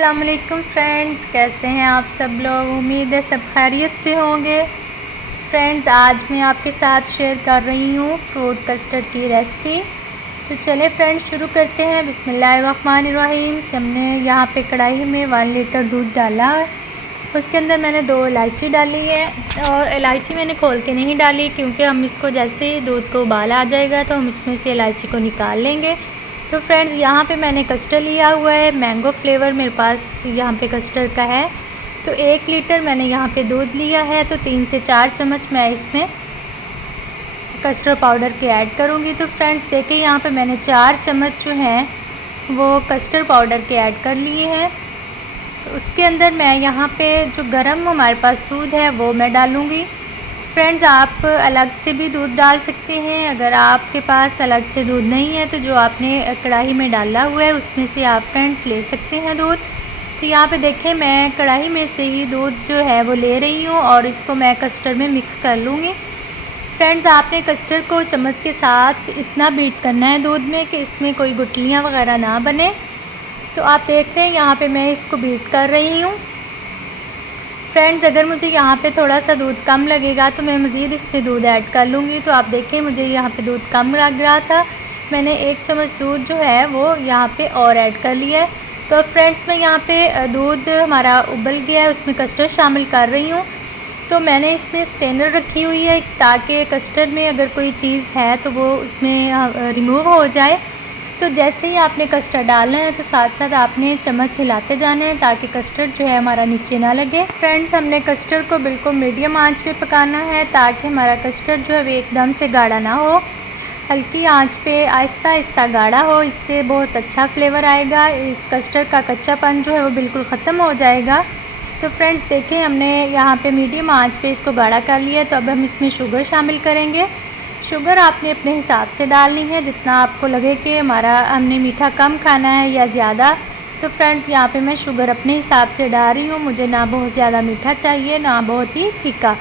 अस्सलाम वालेकुम फ्रेंड्स, कैसे हैं आप सब लोग। उम्मीद है सब खैरियत से होंगे। फ्रेंड्स, आज मैं आपके साथ शेयर कर रही हूँ फ्रूट कस्टर्ड की रेसिपी। तो चले फ्रेंड्स शुरू करते हैं। बिस्मिल्लाहिर्रहमानिर्रहीम। हमने यहाँ पे कढ़ाई में 1 लीटर दूध डाला है। उसके अंदर मैंने 2 इलायची डाली है, और इलायची मैंने खोल के नहीं डाली क्योंकि हम इसको जैसे ही दूध को उबाल आ जाएगा तो हम इसमें से इलायची को निकाल लेंगे। तो फ्रेंड्स, यहाँ पे मैंने कस्टर्ड लिया हुआ है, मैंगो फ्लेवर मेरे पास यहाँ पे कस्टर्ड का है। तो 1 लीटर मैंने यहाँ पे दूध लिया है, तो 3 से 4 चम्मच मैं इसमें कस्टर्ड पाउडर के ऐड करूँगी। तो फ्रेंड्स देखिए, यहाँ पे मैंने 4 चम्मच जो हैं वो कस्टर्ड पाउडर के ऐड कर लिए हैं। तो उसके अंदर मैं यहाँ पे जो गरम हमारे पास दूध है वो मैं डालूँगी। फ्रेंड्स, आप अलग से भी दूध डाल सकते हैं। अगर आपके पास अलग से दूध नहीं है तो जो आपने कढ़ाई में डाला हुआ है उसमें से आप फ्रेंड्स ले सकते हैं दूध। तो यहाँ पे देखें, मैं कढ़ाई में से ही दूध जो है वो ले रही हूँ और इसको मैं कस्टर्ड में मिक्स कर लूँगी। फ्रेंड्स, आपने कस्टर्ड को चम्मच के साथ इतना बीट करना है दूध में कि इसमें कोई गुठलियाँ वगैरह ना बने। तो आप देख रहे हैं यहाँ पे मैं इसको बीट कर रही हूँ। फ्रेंड्स, अगर मुझे यहाँ पे थोड़ा सा दूध कम लगेगा तो मैं मज़ीद इसमें दूध ऐड कर लूँगी। तो आप देखें, मुझे यहाँ पे दूध कम लग रहा था, मैंने 1 चम्मच दूध जो है वो यहाँ पे और ऐड कर लिया है। तो फ्रेंड्स, मैं यहाँ पे दूध हमारा उबल गया है, उसमें कस्टर्ड शामिल कर रही हूँ। तो मैंने इसमें स्ट्रेनर रखी हुई है ताकि कस्टर्ड में अगर कोई चीज़ है तो वो उसमें रिमूव हो जाए। तो जैसे ही आपने कस्टर्ड डालना है तो साथ साथ आपने चम्मच हिलाते जाना है ताकि कस्टर्ड जो है हमारा नीचे ना लगे। फ्रेंड्स, हमने कस्टर्ड को बिल्कुल मीडियम आंच पे पकाना है ताकि हमारा कस्टर्ड जो है वो एकदम से गाढ़ा ना हो, हल्की आंच पे आहिस्ता आहिस्ता गाढ़ा हो। इससे बहुत अच्छा फ्लेवर आएगा, कस्टर्ड का कच्चापन जो है वो बिल्कुल ख़त्म हो जाएगा। तो फ्रेंड्स देखें, हमने यहाँ पे मीडियम आंच पे इसको गाढ़ा कर लिया। तो अब हम इसमें शुगर शामिल करेंगे। शुगर आपने अपने हिसाब से डालनी है, जितना आपको लगे कि हमने मीठा कम खाना है या ज़्यादा। तो फ्रेंड्स, यहाँ पे मैं शुगर अपने हिसाब से डाल रही हूँ, मुझे ना बहुत ज़्यादा मीठा चाहिए ना बहुत ही फीका।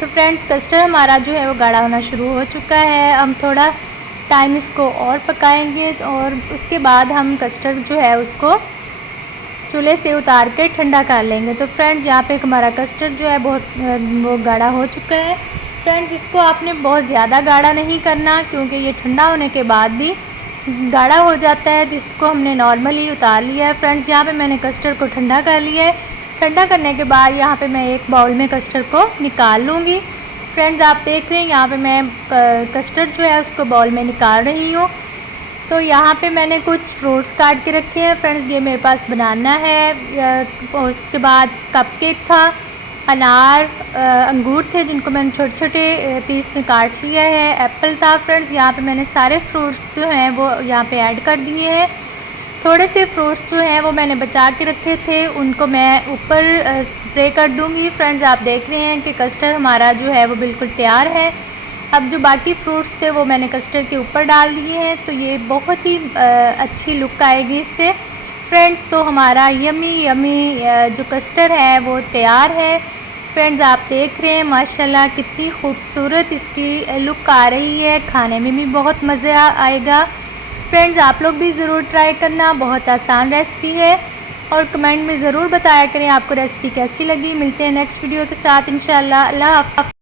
तो फ्रेंड्स, कस्टर्ड हमारा जो है वो गाढ़ा होना शुरू हो चुका है। हम थोड़ा टाइम इसको और पकाएंगे और उसके बाद हम कस्टर्ड जो है उसको चूल्हे से उतार के ठंडा कर लेंगे। तो फ्रेंड्स, यहाँ पे हमारा कस्टर्ड जो है बहुत वो गाढ़ा हो चुका है। फ्रेंड्स, इसको आपने बहुत ज़्यादा गाढ़ा नहीं करना क्योंकि ये ठंडा होने के बाद भी गाढ़ा हो जाता है। तो इसको हमने नॉर्मली उतार लिया है। फ्रेंड्स, यहाँ पे मैंने कस्टर्ड को ठंडा कर लिया है। ठंडा करने के बाद यहाँ पे मैं एक बाउल में कस्टर्ड को निकाल लूँगी। फ्रेंड्स, आप देख रहे हैं यहाँ पे मैं कस्टर्ड जो है उसको बाउल में निकाल रही हूँ। तो यहाँ पे मैंने कुछ फ्रूट्स काट के रखे हैं। फ्रेंड्स, ये मेरे पास बनाना है, उसके बाद कपकेक था, अनार, अंगूर थे जिनको मैंने छोटे छोटे पीस में काट लिया है, एप्पल था। फ्रेंड्स, यहाँ पे मैंने सारे फ्रूट्स जो हैं वो यहाँ पे ऐड कर दिए हैं। थोड़े से फ्रूट्स जो हैं वो मैंने बचा के रखे थे, उनको मैं ऊपर स्प्रे कर दूँगी। फ्रेंड्स, आप देख रहे हैं कि कस्टर्ड हमारा जो है वो बिल्कुल तैयार है। अब जो बाकी फ्रूट्स थे वो मैंने कस्टर्ड के ऊपर डाल दिए हैं, तो ये बहुत ही अच्छी लुक आएगी इससे। फ्रेंड्स, तो हमारा यमी यमी जो कस्टर्ड है वो तैयार है। फ्रेंड्स, आप देख रहे हैं माशाल्लाह कितनी खूबसूरत इसकी लुक आ रही है, खाने में भी बहुत मज़ा आएगा। फ्रेंड्स, आप लोग भी ज़रूर ट्राई करना, बहुत आसान रेसिपी है। और कमेंट में ज़रूर बताया करें आपको रेसिपी कैसी लगी। मिलते हैं नेक्स्ट वीडियो के साथ इंशाल्लाह। अल्लाह हाफ़िज़।